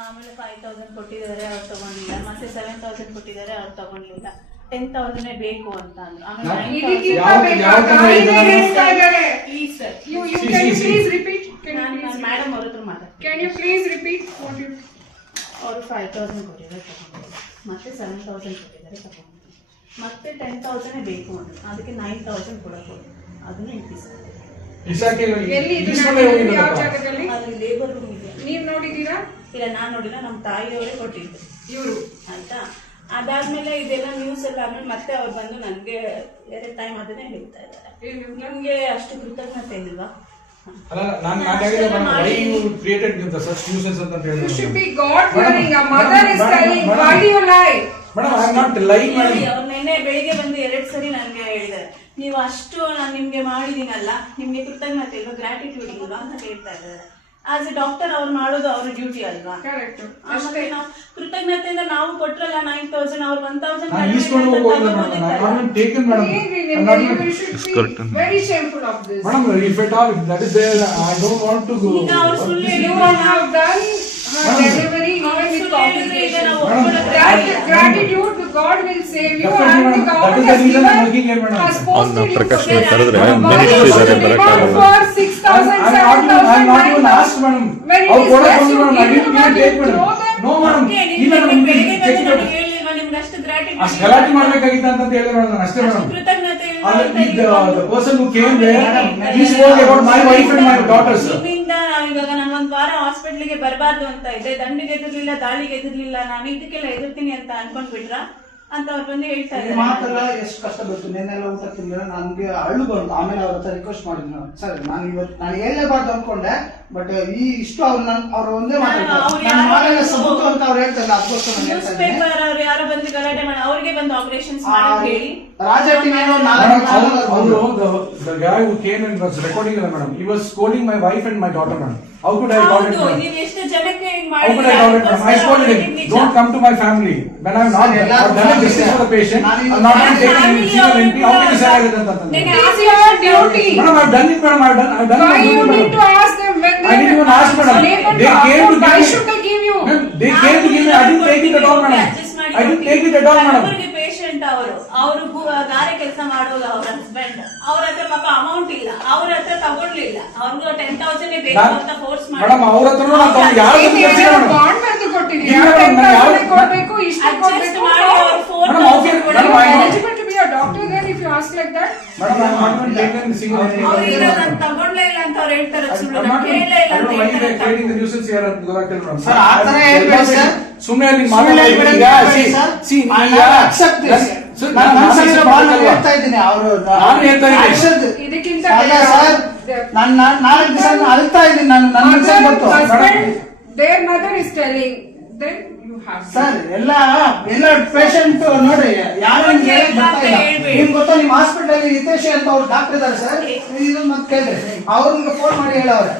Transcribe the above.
ಆಮೇಲೆ 5000 ಕೊಟ್ಟಿದ್ದಾರೆ, ಅವ್ರು ತಗೊಂಡಿಲ್ಲ. ಮತ್ತೆ 7000 ಕೊಟ್ಟಿದ್ದಾರೆ, ಅವ್ರು ತಗೊಂಡಿಲ್ಲ. 10,000 ಬೇಕು ಅಂತ ಅಂದ್ರು. ಮೇಡಮ್ ಅವ್ರ ಹತ್ರ ಮಾತಾಡ್ತೀನಿ. ಅವರು 5000 ಕೊಟ್ಟಿದ್ದಾರೆ, ತಗೊಂಡಿಲ್ಲ. ಮತ್ತೆ 7000 ಕೊಟ್ಟಿದ್ದಾರೆ, ತಗೊಂಡಿಲ್ಲ. ಮತ್ತೆ 10,000 ಬೇಕು ಅಂದ್ರು. ಅದಕ್ಕೆ 9000 ಕೊಡಬೇಕು. ಅದನ್ನ ಇನ್ಕ್ರೀಸ್ ಲೇಬರ್ ರೂಮ್ ಇದೆ. ನೀವ್ ನೋಡಿದೀರಾ? ಇಲ್ಲ, ನಾನ್ ನೋಡಿಲ್ಲ. ನಮ್ಮ ತಾಯಿಯವರೇ ಕೊಟ್ಟಿದ್ದು ಇವರು. ಆಯ್ತಾ? ಅದಾದ್ಮೇಲೆ ಇದೆಲ್ಲ ನ್ಯೂಸ್ ಎಲ್ಲ ಆದ್ಮೇಲೆ ಮತ್ತೆ ಅವ್ರು ಬಂದು ನನ್ಗೆ ಬೇರೆ ಟೈಮ್ ಅದನ್ನೇ ಹೇಳ್ತಾ ಇದ್ದಾರೆ. ನಿಮ್ಗೆ ಅಷ್ಟು ಕೃತಜ್ಞತೆ ಇಲ್ವಾ? ಅವ್ರು ನಿನ್ನೆ ಬೆಳಿಗ್ಗೆ ಬಂದು 2 ಸರಿ ನನ್ಗೆ ಹೇಳಿದ್ದಾರೆ, ನೀವು ಅಷ್ಟು ನಾನು ನಿಮ್ಗೆ ಮಾಡಿದೀನಲ್ಲ, ನಿಮ್ಗೆ ಕೃತಜ್ಞತೆ ಇಲ್ವಾ, ಗ್ರಾಟಿಟ್ಯೂಡ್ ಇಲ್ವಾ ಅಂತ ಹೇಳ್ತಾ ಇದ್ದಾರೆ. ಆಸ್ ಎ ಡಾಕ್ಟರ್ ಅವ್ರು ಮಾಡೋದು ಅವ್ರ ಡ್ಯೂಟಿ ಅಲ್ವಾ? ಕೃತಜ್ಞತೆಯಿಂದ ನಾವು ಕೊಟ್ರಲ್ಲ 9000, ಅವ್ರು 1000 gratitude to God will save you and the government has given us posted Prakash ಕರೆದ್ರೆ ಮಿನಿಸ್ಟ್ರಿ ಇದ್ದಾರೆ ಬರಕಾಗಲ್ಲ. for 6,000 7,000 when it is less you no madam, ಇಲ್ಲ ನಿಮ್ಗೆ ಅಷ್ಟು ಗಲಾಟೆ ಮಾಡ್ಬೇಕಾಗಿತ್ತು ಅಂತ ಹೇಳಿದ್ರೆ ಅಷ್ಟೇ ಮೇಡಮ್. ಕೃತಜ್ಞತೆ the person who came there he spoke about my wife and my daughters. ಇವಾಗ ನಾನು 1 ವಾರ ಹಾಸ್ಪಿಟ್ಲಿಗೆ ಬರಬಾರ್ದು ಅಂತ ಇದೆ, ದಂಡಿಗೆ ಎದುರ್ಲಿಲ್ಲ, ದಾಳಿಗೆ ಎದುರ್ಲಿಲ್ಲ, ನಾನು ಇದಕ್ಕೆಲ್ಲ ಎದುರ್ತೀನಿ ಅಂತ ಅನ್ಕೊಂಡ್ಬಿಟ್ರ ಅಂತ ಅವ್ರು ಬಂದು ಹೇಳ್ತಾ ಇದ್ದಾರೆ. ಮಾತೆಲ್ಲ ಎಷ್ಟು ಕಷ್ಟ ಬಂತು. ನೆನ್ನೆಲ್ಲ ಊಟ ತಿಂದ್ರೆ ನನ್ಗೆ ಅಳ್ಳು ಬಂತು. ಆಮೇಲೆ ಅವ್ರ ಹತ್ರ ರಿಕ್ವೆಸ್ಟ್ ಮಾಡಿದ್ನು, ಸರ್ ನಾನು ಇವತ್ತು ನಾನು ಹೇಳಲೇಬಾರ್ದು ಅನ್ಕೊಂಡೆ, ಬಟ್ ಈ ಇಷ್ಟು ಅವ್ರು ಒಂದೇ ಮಾತಾಡ್ತಾರೆ ಸಬೂತು ಅಂತ ಅವ್ರು ಹೇಳ್ತಾರೆ. ಅದಕ್ಕೋಸ್ಕರ ನ್ಯೂಸ್ ಪೇಪರ್ ಅವ್ರು ಯಾರೋ ಬಂದು ಗಲಾಟೆ ಮಾಡಿ ಅವ್ರಿಗೆ ಬಂದು ಆಪರೇಷನ್ಸ್ ಮಾಡಕ್ ಹೇಳಿ ರಾಜ TV the guy who came and was recording madam, he was scolding my wife and my daughter madam. How could I tolerate madam? ನೀವು ಎಷ್ಟು ಜನಕ್ಕೆ ಹಿಂಗ್ How could I tolerate madam? I scolded him, don't come to my family when I'm not there. I've done justice for the patient, I'm not even taking single entry. How can you say like that? It's your duty. Madam, I've done it madam, I've done Why you need to ask them when I didn't even ask madam. They came to why should they give you? They came to give me, I didn't take it at all madam. I didn't take it at all madam. Patient ಅವರು ಗಾರೆ ಕೆಲಸ ಮಾಡೋದು ಅವ್ರ husband, ಅವ್ರ ಹತ್ರ ಪಾಪ amount ಇಲ್ಲ, ಅವ್ರ ಹತ್ರ ತಗೊಳ್ಳಿಲ್ಲ, ಅವ್ರಿಗೂ 10,000 ಬೇಕು ಅಂತ ಫೋರ್ಸ್ ಮಾಡಿ ಮೇಡಮ್ ಅವ್ರ ಹತ್ರ ಬಾಂಡ್ ಬರೆದು ಕೊಟ್ಟಿದ್ದೀರಾ? 10,000 ಕೊಡಬೇಕು, ಇಷ್ಟು ಕೊಡಬೇಕು. Eligible to be a doctor then if you ask like that? Madam, I have not taken a single entry. ಅವ್ರಿಗೆ ನಾನು ತಗೊಳ್ಳೇ ಇಲ್ಲ ಅಂತ ಅವ್ರು ಹೇಳ್ತಾರೆ. ಸುಳ್ಳು, ನಾನು ಕೇಳಲೇ ಇಲ್ಲ ಅಂತ ಹೇಳ್ತಾರೆ. creating the nuisance here at Gorakal madam. Sir ಆ ತರ ಹೇಳ್ಬೇಡಿ ಸರ್. ಸುಮ್ಮನೆ ಅಲ್ಲಿ ಮಾತಾಡಬೇಡಿ. ನಾನು ಹೇಳ್ತಾ ಇದ್ದೀನಿ, ಅವರು ಇದಕ್ಕಿಂತ ಸರ್ ನಾನು 4 ದಿವಸ ಅಳ್ತಾ ಇದ್ದೀನಿ. ನನ್ನ their mother is telling then you have sir ಎಲ್ಲ ಪೇಷಂಟ್ ನೋಡಿ ಯಾರು ನಿಮ್ಗೆ ಗೊತ್ತಾ, ನಿಮ್ಮ ಹಾಸ್ಪಿಟಲ್ ಹಿತೇಶಿ ಅಂತ ಅವ್ರು ಡಾಕ್ಟರ್ ಇದಾರೆ ಸರ್. ಇದು ಮತ್ತೆ ಕೇಳ್ರಿ, ಅವ್ರಿಗೆ ಫೋನ್ ಮಾಡಿ ಹೇಳವ್ರೆ